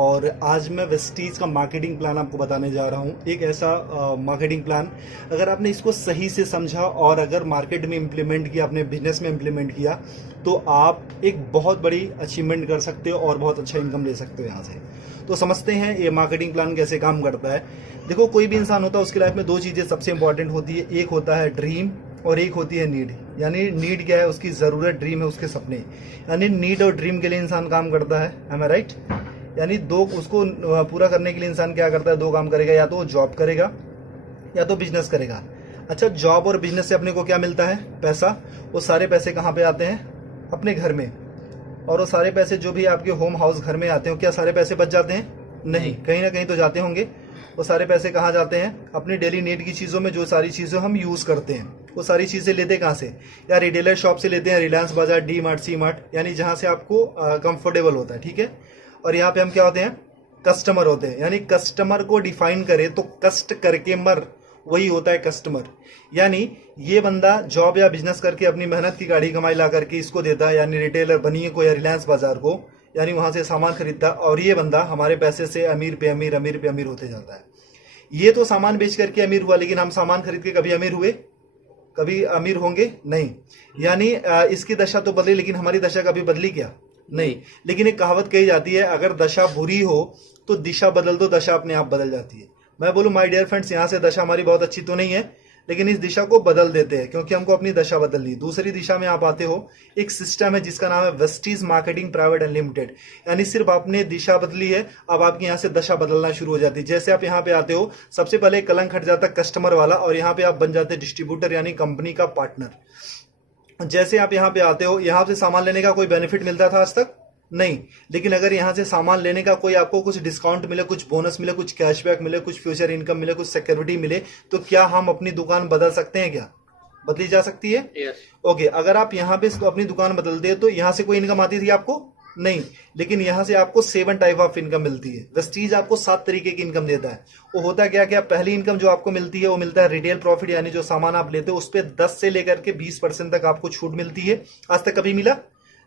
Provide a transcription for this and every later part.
और आज मैं वेस्टीज का मार्केटिंग प्लान आपको बताने जा रहा हूँ। एक ऐसा मार्केटिंग प्लान, अगर आपने इसको सही से समझा और अगर मार्केट में इम्प्लीमेंट किया, अपने बिजनेस में इम्प्लीमेंट किया, तो आप एक बहुत बड़ी अचीवमेंट कर सकते हो और बहुत अच्छा इनकम ले सकते हो यहाँ से। तो समझते हैं ये मार्केटिंग प्लान कैसे काम करता है। देखो, कोई भी इंसान होता है, उसकी लाइफ में दो चीज़ें सबसे इंपॉर्टेंट होती है। एक होता है ड्रीम और एक होती है नीड। यानी नीड क्या है? उसकी ज़रूरत। ड्रीम है उसके सपने। यानी नीड और ड्रीम के लिए इंसान काम करता है। एम आई राइट? यानी दो, उसको पूरा करने के लिए इंसान क्या करता है? दो काम करेगा, या तो वो जॉब करेगा या तो बिजनेस करेगा। अच्छा, जॉब और बिजनेस से अपने को क्या मिलता है? पैसा। वो सारे पैसे कहाँ पे आते हैं? अपने घर में। और वो सारे पैसे जो भी आपके होम हाउस घर में आते हैं, क्या सारे पैसे बच जाते हैं? नहीं, कहीं ना कहीं तो जाते होंगे। वो सारे पैसे कहाँ जाते हैं? अपनी डेली नीड की चीज़ों में। जो सारी चीज़ें हम यूज़ करते हैं, वो सारी चीज़ें लेते कहाँ से? या रिटेलर शॉप से लेते हैं, रिलायंस बाजार, डी मार्ट, सी मार्ट, यानी जहाँ से आपको कंफर्टेबल होता है। ठीक है। और यहाँ पे हम क्या होते हैं? कस्टमर होते हैं। यानी कस्टमर को डिफाइन करें तो कष्ट करके मर, वही होता है कस्टमर। यानी ये बंदा जॉब या बिजनेस करके अपनी मेहनत की गाड़ी कमाई ला करके इसको देता है, यानी रिटेलर बनिए को या रिलायंस बाजार को, यानी वहां से सामान खरीदता है। और ये बंदा हमारे पैसे से अमीर पे अमीर, अमीर पे अमीर होते जाता है। ये तो सामान बेच करके अमीर हुआ, लेकिन हम सामान खरीद के कभी अमीर हुए? कभी अमीर होंगे? नहीं। यानी इसकी दशा तो बदली, लेकिन हमारी दशा कभी बदली क्या? नहीं। लेकिन एक कहावत कही जाती है, अगर दशा बुरी हो तो दिशा बदल दो, दशा अपने आप बदल जाती है। मैं बोलूं माय डियर फ्रेंड्स, यहाँ से दशा हमारी बहुत अच्छी तो नहीं है, लेकिन इस दिशा को बदल देते हैं, क्योंकि हमको अपनी दशा बदलनी। दूसरी दिशा में आप आते हो, एक सिस्टम है जिसका नाम है वेस्टीज मार्केटिंग प्राइवेट अनलिमिटेड। यानी सिर्फ आपने दिशा बदली है, अब आपकी यहाँ से दशा बदलना शुरू हो जाती है। जैसे आप यहाँ पे आते हो, सबसे पहले कलंक हट जाता है कस्टमर वाला, और यहाँ पे आप बन जाते हैं डिस्ट्रीब्यूटर, यानी कंपनी का पार्टनर। जैसे आप यहाँ पे आते हो, यहाँ से सामान लेने का कोई बेनिफिट मिलता था आज तक? नहीं। लेकिन अगर यहाँ से सामान लेने का कोई आपको कुछ डिस्काउंट मिले, कुछ बोनस मिले, कुछ कैशबैक मिले, कुछ फ्यूचर इनकम मिले, कुछ सिक्योरिटी मिले, तो क्या हम अपनी दुकान बदल सकते हैं? क्या बदली जा सकती है? ओके। अगर आप यहाँ पे अपनी दुकान बदलते हैं तो यहाँ से कोई इनकम आती थी आपको? नहीं। लेकिन यहाँ से आपको 7 टाइप ऑफ इनकम मिलती है। वेस्टीज आपको 7 तरीके की इनकम देता है। वो होता क्या क्या? पहली इनकम जो आपको मिलती है वो मिलता है रिटेल प्रॉफिट, यानी जो सामान आप लेते हो उस पर 10 से लेकर के 20% तक आपको छूट मिलती है। आज तक कभी मिला?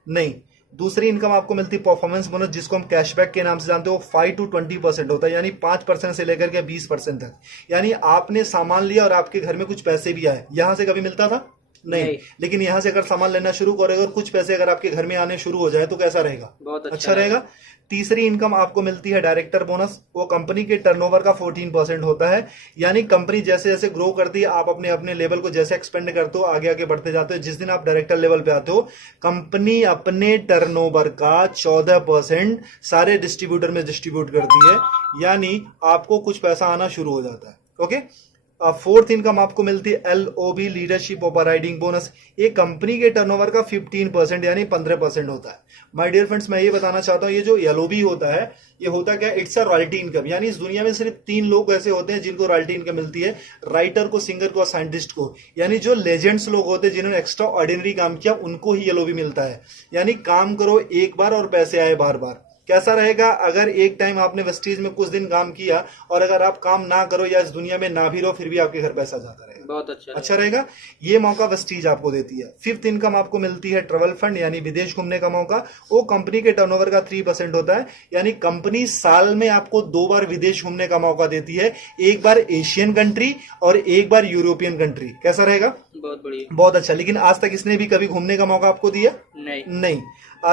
नहीं। दूसरी इनकम आपको मिलती है परफॉर्मेंस बोनस, जिसको हम कैशबैक के नाम से जानते हो। 5 to 20% होता है, यानी 5% से लेकर के 20% तक। यानी आपने सामान लिया और आपके घर में कुछ पैसे भी आए, यहां से कभी मिलता था? नहीं। लेकिन यहां से अगर सामान लेना शुरू करोगे और कुछ पैसे अगर आपके घर में आने शुरू हो जाए तो कैसा रहेगा? बहुत अच्छा रहेगा। तीसरी इनकम आपको मिलती है डायरेक्टर बोनस। वो कंपनी के टर्नओवर का 14% होता है। यानी कंपनी जैसे जैसे ग्रो करती है, आप अपने अपने लेवल को जैसे एक्सपेंड करते हो, आगे आगे बढ़ते जाते हो, जिस दिन आप डायरेक्टर लेवल पे आते हो, कंपनी अपने टर्नओवर का 14% सारे डिस्ट्रीब्यूटर में डिस्ट्रीब्यूट करती है। यानी आपको कुछ पैसा आना शुरू हो जाता है। ओके। फोर्थ इनकम आपको मिलती है LOB, लीडरशिप ओवरराइडिंग बोनस। एक कंपनी के टर्नओवर का 15% यानी 15% होता है। माय डियर फ्रेंड्स, मैं ये बताना चाहता हूँ, ये जो LOB होता है, ये होता क्या? It's a royalty income. यानी इस दुनिया में सिर्फ 3 लोग ऐसे होते हैं जिनको रॉयल्टी इनकम मिलती है, राइटर को, सिंगर को और साइंटिस्ट को। यानी जो लेजेंड्स लोग होते हैं जिन्होंने एक्स्ट्रा ऑर्डिनरी काम किया, उनको ही LOB मिलता है। यानी काम करो एक बार और पैसे आए बार बार। कैसा रहेगा अगर एक टाइम आपने वेस्टीज में कुछ दिन काम किया और अगर आप काम ना करो या इस दुनिया में ना भी रहो, फिर भी आपके घर पैसा जाता रहेगा? बहुत अच्छा रहेगा। ये मौका वेस्टीज आपको देती है। फिफ्थ इनकम आपको मिलती है ट्रेवल फंड, यानी विदेश घूमने का मौका। वो कंपनी के टर्नओवर का 3% होता है। यानी कंपनी साल में आपको 2 बार विदेश घूमने का मौका देती है, एक बार एशियन कंट्री और एक बार यूरोपियन कंट्री। कैसा रहेगा? बहुत बढ़िया, बहुत अच्छा। लेकिन आज तक इसने भी कभी घूमने का मौका आपको दिया? नहीं।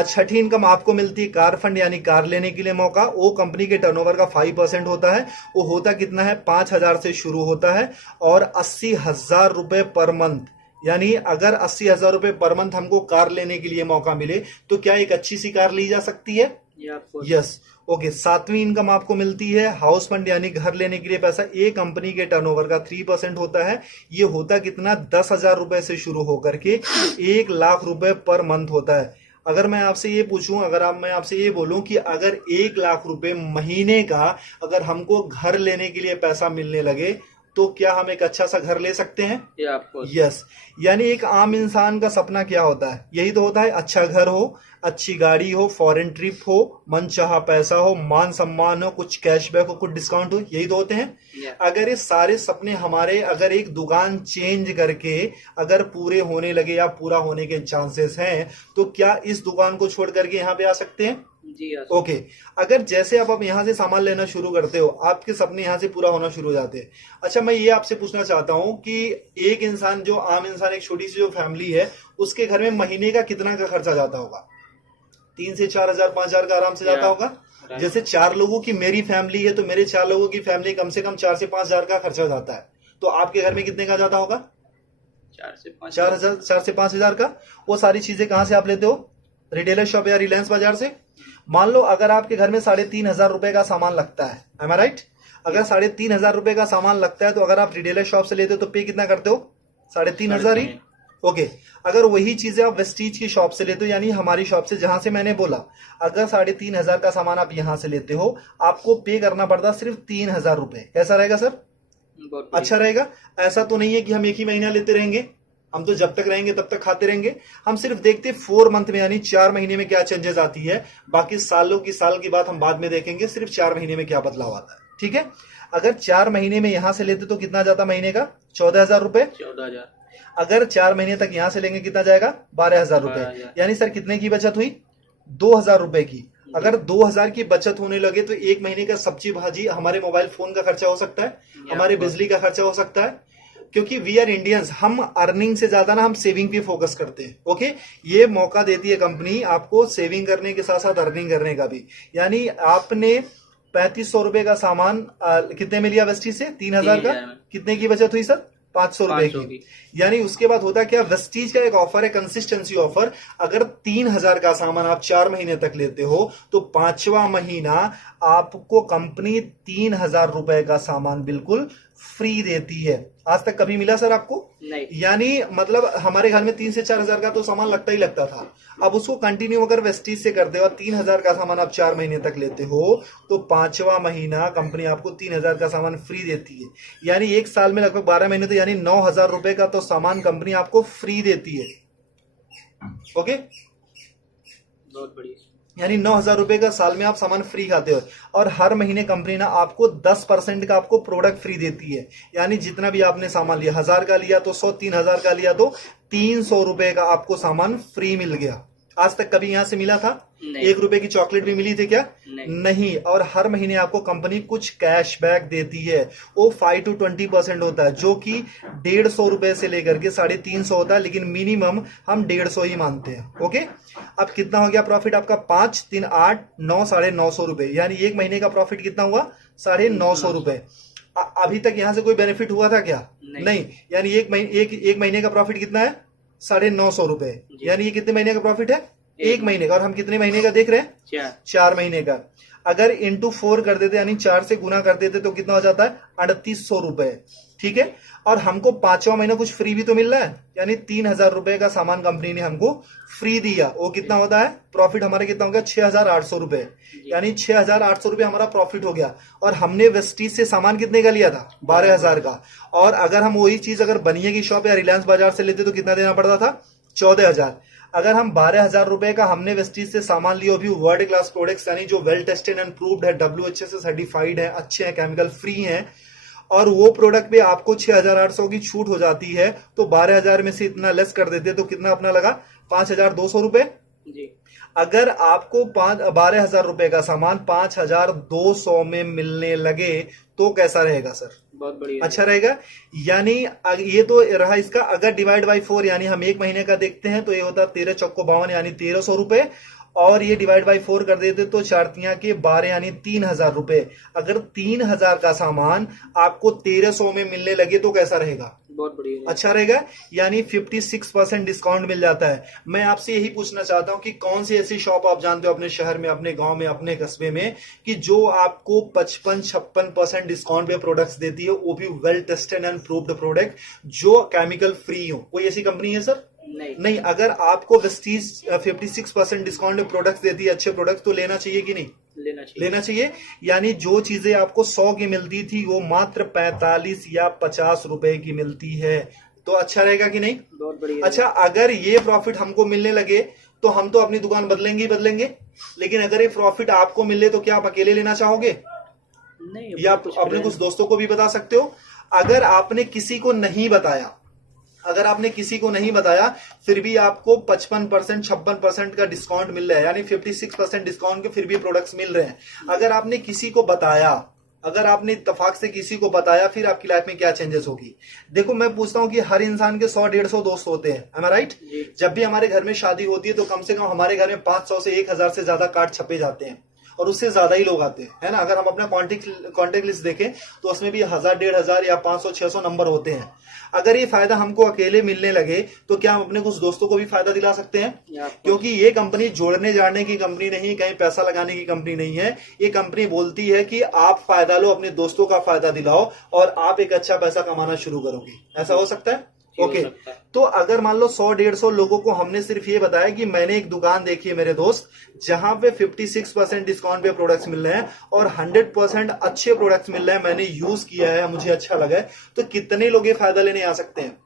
छठी इनकम आपको मिलती है कार फंड, यानी कार लेने के लिए मौका। वो कंपनी के टर्नओवर का 5% होता है। वो होता कितना है? 5,000 से शुरू होता है और 80,000 रुपए पर मंथ। यानी अगर 80,000 रुपए पर मंथ हमको कार लेने के लिए मौका मिले तो क्या एक अच्छी सी कार ली जा सकती है? यस। ओके। सातवीं इनकम आपको मिलती है हाउस फंड, यानी घर लेने के लिए पैसा। एक कंपनी के टर्नओवर का 3% होता है। ये होता कितना? 10,000 रुपए से शुरू होकर के 1 लाख रुपए पर मंथ होता है। अगर मैं आपसे ये पूछूं, मैं आपसे ये बोलूं कि अगर 1 लाख रुपए महीने का अगर हमको घर लेने के लिए पैसा मिलने लगे, तो क्या हम एक अच्छा सा घर ले सकते हैं? यस। यानी एक आम इंसान का सपना क्या होता है? यही तो होता है, अच्छा घर हो, अच्छी गाड़ी हो, फॉरेन ट्रिप हो, मनचाहा पैसा हो, मान सम्मान हो, कुछ कैशबैक हो, कुछ डिस्काउंट हो, यही तो होते हैं। अगर ये सारे सपने हमारे अगर एक दुकान चेंज करके अगर पूरे होने लगे या पूरा होने के चांसेस हैं, तो क्या इस दुकान को छोड़ करके यहाँ पे आ सकते हैं? जी हाँ। ओके। अगर जैसे आप यहाँ से सामान लेना शुरू करते हो, आपके सपने यहाँ से पूरा होना शुरू हो जाते हैं। अच्छा, मैं ये आपसे पूछना चाहता हूँ कि एक इंसान, जो आम इंसान, एक छोटी सी जो फैमिली है, उसके घर में महीने का कितना का खर्चा जाता होगा? 3 से 4 हजार, 5 हजार का आराम से जाता होगा। जैसे 4 लोगों की मेरी फैमिली है, तो मेरे 4 लोगों की फैमिली कम से कम 4 से 5 हजार का खर्चा जाता है। तो आपके घर में कितने का जाता होगा? 4 से 5 4 से 5 हजार का। वो सारी चीजें कहाँ से आप लेते हो? रिटेलर शॉप या रिलायंस बाजार से। मान लो अगर आपके घर में 3,500 रुपए का सामान लगता है, एम आई राइट? अगर 3,500 रुपए का सामान लगता है, तो अगर आप रिटेलर शॉप से लेते हो तो पे कितना करते हो? 3,500 ही। ओके। अगर वही चीजें आप वेस्टीज की शॉप से लेते हो, यानी हमारी शॉप से, जहां से मैंने बोला, अगर 3,500 का सामान आप यहां से लेते हो, आपको पे करना पड़ता सिर्फ 3,000 रुपए। कैसा रहेगा सर? अच्छा रहेगा। ऐसा तो नहीं है कि हम एक ही महीना लेते रहेंगे, हम तो जब तक रहेंगे तब तक खाते रहेंगे। हम सिर्फ देखते 4 मंथ में, यानी 4 महीने में क्या चेंजेस आती है। बाकी सालों की साल की बात हम बाद में देखेंगे, सिर्फ 4 महीने में क्या बदलाव आता है। ठीक है। अगर 4 महीने में यहां से लेते तो कितना जाता महीने का? 14,000 रुपए। 14,000। अगर 4 महीने तक यहां से लेंगे कितना जाएगा? 12,000 रुपए। यानी सर कितने की बचत हुई? 2,000 रुपए की। अगर 2,000 की बचत होने लगे तो एक महीने का सब्जी भाजी, हमारे मोबाइल फोन का खर्चा हो सकता है, हमारे बिजली का खर्चा हो सकता है। क्योंकि वी आर इंडियंस, हम अर्निंग से ज्यादा ना हम सेविंग पे फोकस करते हैं। ओके। ये मौका देती है कंपनी आपको सेविंग करने के साथ साथ अर्निंग करने का भी। यानी आपने 3,500 रुपए का सामान कितने में लिया वेस्टीज से? 3,000 का। कितने की बचत हुई सर? 500 रुपए की। यानी उसके बाद होता क्या, वेस्टीज का एक ऑफर है, कंसिस्टेंसी ऑफर। अगर 3,000 का सामान आप 4 महीने तक लेते हो, तो 5वां महीना आपको कंपनी 3,000 रुपए का सामान बिल्कुल फ्री देती है। आज तक कभी मिला सर आपको? नहीं। यानी मतलब हमारे घर में 3 से 4 हजार का तो सामान लगता ही लगता था। अब उसको कंटिन्यू अगर वेस्टीज से करते हो, 3,000 का सामान आप 4 महीने तक लेते हो, तो 5वां महीना कंपनी आपको 3,000 का सामान फ्री देती है। यानी एक साल में लगभग 12 महीने, तो यानी 9,000 रुपए का तो सामान कंपनी आपको फ्री देती है। ओके। बहुत बढ़िया। यानी 9,000 रुपए का साल में आप सामान फ्री खाते हो। और हर महीने कंपनी ना आपको 10% का आपको प्रोडक्ट फ्री देती है। यानी जितना भी आपने सामान लिया, 1,000 का लिया तो 100, 3,000 का लिया तो 300 रुपए का आपको सामान फ्री मिल गया। आज तक कभी यहां से मिला था? 1 रुपए की चॉकलेट भी मिली थी क्या? नहीं। और हर महीने आपको कंपनी कुछ कैशबैक देती है, वो 5 to 20% होता है, जो कि 150 रुपए से लेकर के 350 होता है, लेकिन मिनिमम हम 150 ही मानते हैं। ओके। अब कितना हो गया प्रॉफिट आपका? 5, 3, 8, 9, 950 रुपए। यानी एक महीने का प्रॉफिट कितना हुआ? 950 रुपए। अभी तक यहां से कोई बेनिफिट हुआ था क्या? नहीं। यानी एक महीने का प्रॉफिट कितना है? 950 रुपए। यानी ये कितने महीने का प्रॉफिट है? एक महीने का। और हम कितने महीने का देख रहे हैं? 4 महीने का। अगर इंटू 4 कर देते, यानी 4 से गुना कर देते, तो कितना हो जाता है? 3,800 रुपए। ठीक है। और हमको 5वां महीना कुछ फ्री भी तो मिल रहा है, यानी 3,000 रुपए का सामान कंपनी ने हमको फ्री दिया। वो कितना होता है? प्रॉफिट हमारा कितना हो गया? 6,800 रुपए। यानी 6,800 रुपए हमारा प्रॉफिट हो गया। और हमने वेस्टीज से सामान कितने का लिया था? 12,000 का। और अगर हम वही चीज अगर बनिए की शॉप या रिलायंस बाजार से लेते तो कितना देना पड़ता था? 14,000। अगर हम 12,000 रुपए का हमने वेस्टीज से सामान लिया, भी वर्ल्ड क्लास प्रोडक्ट्स, यानी जो वेल टेस्टेड एंड प्रूव्ड है, WHA से सर्टिफाइड है, अच्छे हैं, केमिकल फ्री हैं, और वो प्रोडक्ट पे आपको 6,800 की छूट हो जाती है, तो 12,000 में से इतना लेस कर देते तो कितना अपना लगा? 5,200 रुपए। अगर आपको 12,000 रुपए का सामान 5,200 में मिलने लगे तो कैसा रहेगा सर? बहुत बढ़िया। अच्छा रहेगा। यानी ये तो रहा इसका। अगर डिवाइड बाई 4, यानी हम एक महीने का देखते हैं, तो ये होता 13 चौको 52, यानी 1,300 रुपए। और ये डिवाइड बाई 4 कर देते तो 4 के 12, यानी 3,000 रुपए। अगर 3,000 का सामान आपको 1,300 में मिलने लगे तो कैसा रहेगा? बहुत बढ़िया। अच्छा रहेगा। यानी 56% डिस्काउंट मिल जाता है। मैं आपसे यही पूछना चाहता हूं कि कौन सी ऐसी शॉप आप जानते हो अपने शहर में, अपने गांव में, अपने कस्बे में, कि जो आपको 55-56% डिस्काउंट पे प्रोडक्ट्स देती है, वो भी well tested and proved product, जो केमिकल फ्री हो? कोई ऐसी कंपनी है सर? नहीं। अगर आपको वेस्टीज 56% डिस्काउंट में प्रोडक्ट्स देती है, अच्छे प्रोडक्ट्स, तो लेना चाहिए कि नहीं? लेना चाहिए। यानी जो चीजें आपको 100 की मिलती थी, वो मात्र 45 या 50 रुपए की मिलती है। तो अच्छा रहेगा कि नहीं? बहुत बढ़िया। अच्छा, अगर ये प्रॉफिट हमको मिलने लगे तो हम तो अपनी दुकान बदलेंगे ही बदलेंगे, लेकिन अगर ये प्रॉफिट आपको मिले तो क्या आप अकेले लेना चाहोगे? नहीं। या अपने कुछ दोस्तों को भी बता सकते हो। अगर आपने किसी को नहीं बताया, अगर आपने किसी को नहीं बताया फिर भी आपको 55% 56% का डिस्काउंट मिल रहा है, यानी 56% डिस्काउंट के फिर भी प्रोडक्ट्स मिल रहे हैं। अगर आपने किसी को बताया, अगर आपने इत्तेफाक से किसी को बताया, फिर आपकी लाइफ में क्या चेंजेस होगी। देखो मैं पूछता हूं कि हर इंसान के 100-150 दोस्त होते हैं, am I right? जब भी हमारे घर में शादी होती है तो कम से कम हमारे घर में 500 से 1000 से ज्यादा कार्ड छपे जाते हैं और उससे ज्यादा ही लोग आते हैं, है ना। अगर हम अपना कॉन्टेक्ट लिस्ट देखें तो उसमें भी 1000-1500 या 500-600 नंबर होते हैं। अगर ये फायदा हमको अकेले मिलने लगे तो क्या हम अपने कुछ दोस्तों को भी फायदा दिला सकते हैं? क्योंकि ये कंपनी जोड़ने जाने की कंपनी नहीं, कहीं पैसा लगाने की कंपनी नहीं है। ये कंपनी बोलती है कि आप फायदा लो, अपने दोस्तों का फायदा दिलाओ और आप एक अच्छा पैसा कमाना शुरू करोगे। ऐसा हो सकता है? ओके तो अगर मान लो 100-150 लोगों को हमने सिर्फ ये बताया कि मैंने एक दुकान देखी है मेरे दोस्त जहां पे 56% डिस्काउंट पे प्रोडक्ट्स मिल रहे हैं और 100% अच्छे प्रोडक्ट्स मिल रहे हैं, मैंने यूज किया है, मुझे अच्छा लगा है, तो कितने लोग ये फायदा लेने आ सकते हैं?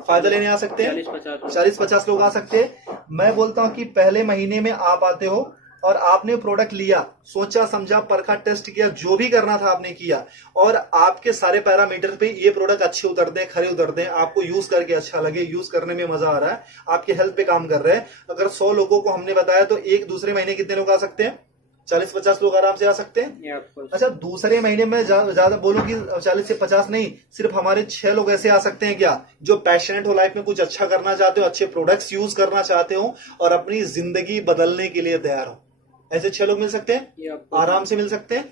फायदा लेने आ सकते हैं 40-50 लोग आ सकते हैं। मैं बोलता हूं कि पहले महीने में आप आते हो और आपने प्रोडक्ट लिया, सोचा समझा, परखा, टेस्ट किया, जो भी करना था आपने किया और आपके सारे पैरामीटर पे ये प्रोडक्ट अच्छे उतरते हैं, खरे उतरते हैं, आपको यूज करके अच्छा लगे, यूज करने में मजा आ रहा है, आपके हेल्थ पे काम कर रहे हैं। अगर 100 लोगों को हमने बताया तो एक दूसरे महीने कितने लोग आ सकते हैं? 40-50 लोग आराम से आ सकते हैं। अच्छा दूसरे महीने में ज्यादा बोलूं कि 40 से 50 नहीं, सिर्फ हमारे 6 लोग ऐसे आ सकते हैं क्या जो पैशनेट हो, लाइफ में कुछ अच्छा करना चाहते हो, अच्छे प्रोडक्ट्स यूज करना चाहते हो और अपनी जिंदगी बदलने के लिए तैयार हो। ऐसे 6 लोग मिल सकते हैं, आराम से मिल सकते हैं।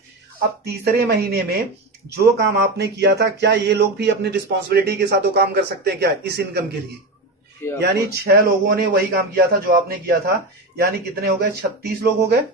अब तीसरे महीने में जो काम आपने किया था, क्या ये लोग भी अपनी रिस्पॉन्सिबिलिटी के साथ वो काम कर सकते हैं क्या इस इनकम के लिए? यानी 6 लोगों ने वही काम किया था जो आपने किया था, यानी कितने हो गए? 36 लोग हो गए।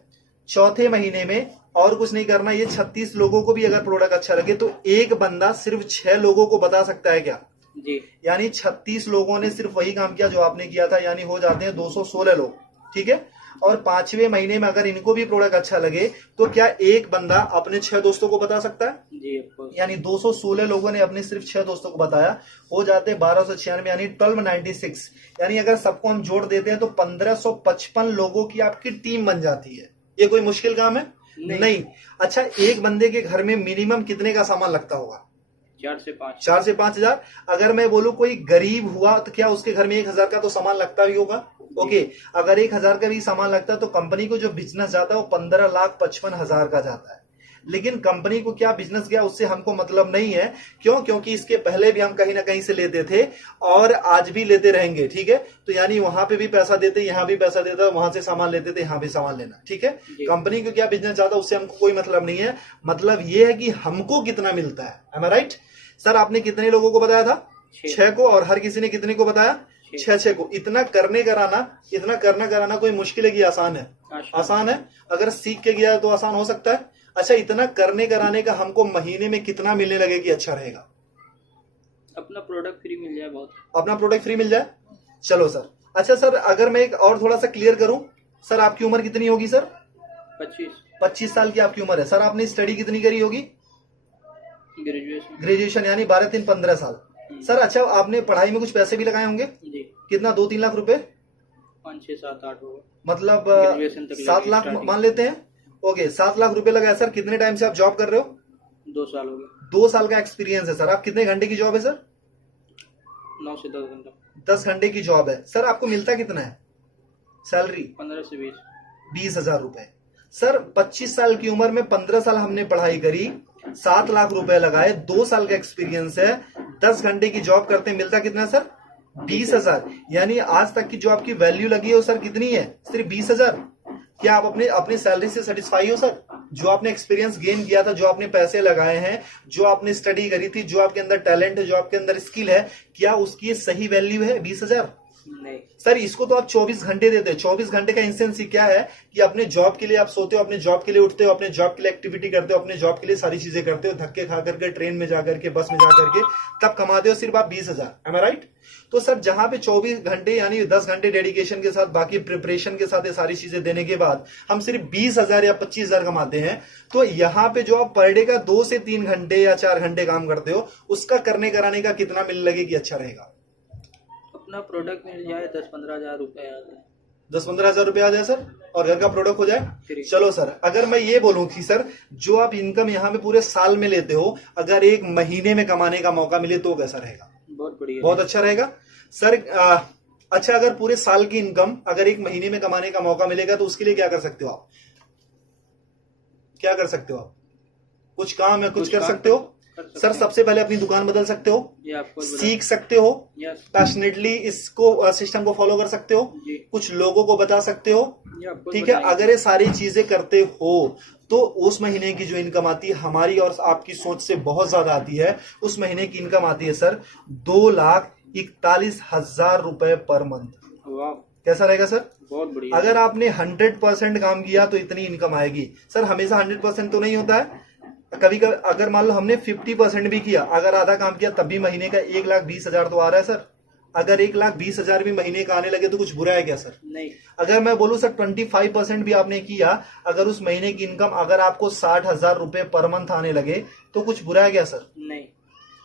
चौथे महीने में और कुछ नहीं करना, ये 36 लोगों को भी अगर प्रोडक्ट अच्छा लगे तो एक बंदा सिर्फ 6 लोगों को बता सकता है क्या जी? यानी 36 लोगों ने सिर्फ वही काम किया जो आपने किया था, यानी हो जाते हैं 216 लोग, ठीक है। और 5वें महीने में अगर इनको भी प्रोडक्ट अच्छा लगे तो क्या एक बंदा अपने 6 दोस्तों को बता सकता है जी? यानी 216 लोगों ने अपने सिर्फ 6 दोस्तों को बताया, हो जाते 1296 यानी 1296, यानी अगर सबको हम जोड़ देते हैं तो 1555 लोगों की आपकी टीम बन जाती है। ये कोई मुश्किल काम है? नहीं। अच्छा एक बंदे के घर में मिनिमम कितने का सामान लगता होगा? 4 से 5 हजार। अगर मैं बोलूं कोई गरीब हुआ तो क्या उसके घर में 1000 का तो सामान लगता भी होगा? ओके अगर 1000 का भी सामान लगता है तो कंपनी को जो बिजनेस जाता है वो 15,55,000 का जाता है। लेकिन कंपनी को क्या बिजनेस गया उससे हमको मतलब नहीं है। क्यों? क्योंकि इसके पहले भी हम कहीं ना कहीं से लेते थे और आज भी लेते रहेंगे, ठीक है। तो यानी वहां पे भी पैसा देते, यहाँ भी पैसा देता, वहां से सामान लेते थे, यहाँ भी सामान लेना, ठीक है। कंपनी को क्या बिजनेस जाता उससे हमको कोई मतलब नहीं है। मतलब ये है कि हमको कितना मिलता है। एम आई राइट? सर आपने कितने लोगों को बताया था? 6 को। और हर किसी ने कितने को बताया? 6 को। इतना करने कराना कोई मुश्किल है कि आसान है? आसान है। अगर सीख के गया तो आसान हो सकता है। अच्छा इतना करने कराने का हमको महीने में कितना मिलने लगे कि अच्छा रहेगा? अपना प्रोडक्ट फ्री मिल जाए, बहुत अपना प्रोडक्ट फ्री मिल जाए। चलो सर। अच्छा सर अगर मैं एक और थोड़ा सा क्लियर करूं, सर आपकी उम्र कितनी होगी सर? 25 साल की आपकी उम्र है। सर आपने स्टडी कितनी करी होगी? ग्रेजुएशन यानी 12-3-15 साल। सर अच्छा आपने पढ़ाई में कुछ पैसे भी लगाए होंगे जी? कितना? 2-3 लाख रुपए? 5-6-7-8 होगा, मतलब 7 लाख मान लेते हैं। ओके 7 लाख रुपए लगाया। सर कितने टाइम से आप जॉब कर रहे हो? 2 साल हो गए। 2 साल का एक्सपीरियंस है सर। आप कितने घंटे की जॉब है सर? 9 से 10 घंटा। 10 घंटे की जॉब है। सर आपको मिलता कितना है सैलरी? 15 से 20 हजार रुपए। सर 25 साल की उम्र में 15 साल हमने पढ़ाई करी, 7 लाख रुपए लगाए, 2 साल का एक्सपीरियंस है, 10 घंटे की जॉब करते मिलता कितना सर? 20 हजार। यानी आज तक की जो आपकी वैल्यू लगी है वो सर कितनी है? सिर्फ 20 हजार। क्या आप अपनी सैलरी से सेटिस्फाई हो सर? जो आपने एक्सपीरियंस गेन किया था, जो आपने पैसे लगाए हैं, जो आपने स्टडी करी थी, जो आपके अंदर टैलेंट है, जो आपके अंदर स्किल है, क्या उसकी सही वैल्यू है 20 हजार? नहीं सर। इसको तो आप 24 घंटे देते हो। 24 घंटे का इंसेंस क्या है कि अपने जॉब के लिए आप सोते हो, अपने जॉब के लिए उठते हो, अपने जॉब के लिए एक्टिविटी करते हो, अपने जॉब के लिए सारी चीजें करते हो, धक्के खा करके, ट्रेन में जाकर के, बस में जाकर के, तब कमाते हो सिर्फ आप 20 हजार। एम आई राइट? तो सर जहां पे 24 घंटे यानी 10 घंटे डेडिकेशन के साथ, बाकी प्रिपरेशन के साथ ये सारी चीजें देने के बाद हम सिर्फ 20 हजार या 25 हजार कमाते हैं, तो यहाँ पे जो आप पर डे का 2 से 3 घंटे या 4 घंटे काम करते हो, उसका करने कराने का कितना मिलने लगे कि अच्छा रहेगा? अपना प्रोडक्ट मिल जाए 10-15 हजार रुपए आ जाए। 10-15 हजार रुपए आ जाए सर, और घर का प्रोडक्ट हो जाए। चलो सर अगर मैं ये बोलूं कि सर जो आप इनकम यहाँ पे पूरे साल में लेते हो, अगर एक महीने में कमाने का मौका मिले तो कैसा रहेगा? बहुत बढ़िया। बहुत अच्छा रहेगा सर। अच्छा, अगर पूरे साल की इनकम अगर एक महीने में कमाने का मौका मिलेगा तो उसके लिए क्या कर सकते हो आप? क्या कर सकते हो आप? कुछ काम है, कुछ कर सकते हो सर। सबसे पहले अपनी दुकान बदल सकते हो, ये आपको सीख सकते हो, पैशनेटली इसको सिस्टम को फॉलो कर सकते हो, कुछ लोगों को बता सकते हो, ठीक है। अगर ये सारी चीजें करते हो तो उस महीने की जो इनकम आती है हमारी और आपकी सोच से बहुत ज्यादा आती है। उस महीने की इनकम आती है सर 2,41,000 रुपए पर मंथ। वाह, कैसा रहेगा सर? बहुत बढ़िया। अगर आपने 100% काम किया तो इतनी इनकम आएगी सर। हमेशा 100% तो नहीं होता है, कभी कभी अगर मान लो हमने 50% भी किया, अगर आधा काम किया तब भी महीने का 1,20,000 तो आ रहा है सर। अगर 1,20,000 भी महीने का आने लगे तो कुछ बुरा है क्या सर? नहीं। अगर मैं बोलूं सर 25% भी आपने किया, अगर उस महीने की इनकम अगर आपको 60,000 रुपए पर मंथ आने लगे तो कुछ बुरा है क्या सर? नहीं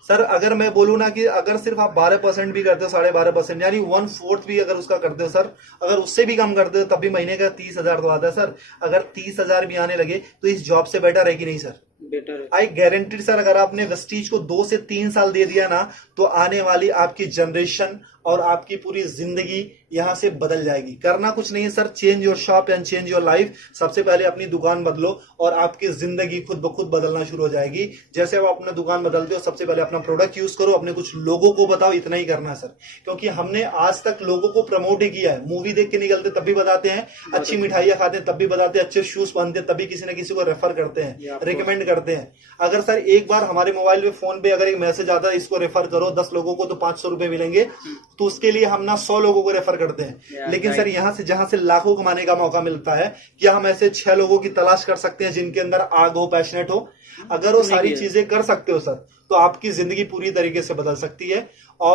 सर अगर मैं बोलूं ना कि अगर सिर्फ आप 12% भी करते हो, 12.5% यानी 1/4 भी अगर उसका करते हो सर, अगर उससे भी कम करते हो तब भी महीने का 30,000 तो आता है सर। अगर 30,000 भी आने लगे तो इस जॉब से बेटर है कि नहीं सर? बेटर है। आई गारंटीड सर, अगर आपने वेस्टीज को 2 से 3 साल दे दिया ना तो आने वाली आपकी जनरेशन और आपकी पूरी जिंदगी यहां से बदल जाएगी। करना कुछ नहीं है sir, change your shop and change your life. सबसे पहले अपनी दुकान बदलो और आपकी जिंदगी खुद ब खुद बदलना शुरू हो जाएगी। जैसे आप अपना दुकान बदलते हो, सबसे पहले अपना प्रोडक्ट यूज करो, अपने कुछ लोगों को बताओ, इतना ही करना है सर। क्योंकि हमने आज तक लोगों को प्रमोट ही किया है। मूवी देख के निकलते तब भी बताते हैं, अच्छी मिठाइयां खाते हैं तब भी बताते हैं, अच्छे शूज पहनते हैं तभी किसी न किसी को रेफर करते हैं, रिकमेंड करते हैं। अगर सर एक बार हमारे मोबाइल पे फोन पे अगर एक मैसेज आता है इसको रेफर करो 10 लोगों को तो 500 रुपए मिलेंगे, तो उसके लिए हम ना 100 लोगों को रेफर करते हैं। लेकिन सर यहाँ से जहां से लाखों कमाने का मौका मिलता है, क्या हम ऐसे 6 लोगों की तलाश कर सकते हैं जिनके अंदर आग हो, पैशनेट हो? अगर वो सारी चीजें कर सकते हो सर तो आपकी जिंदगी पूरी तरीके से बदल सकती है। और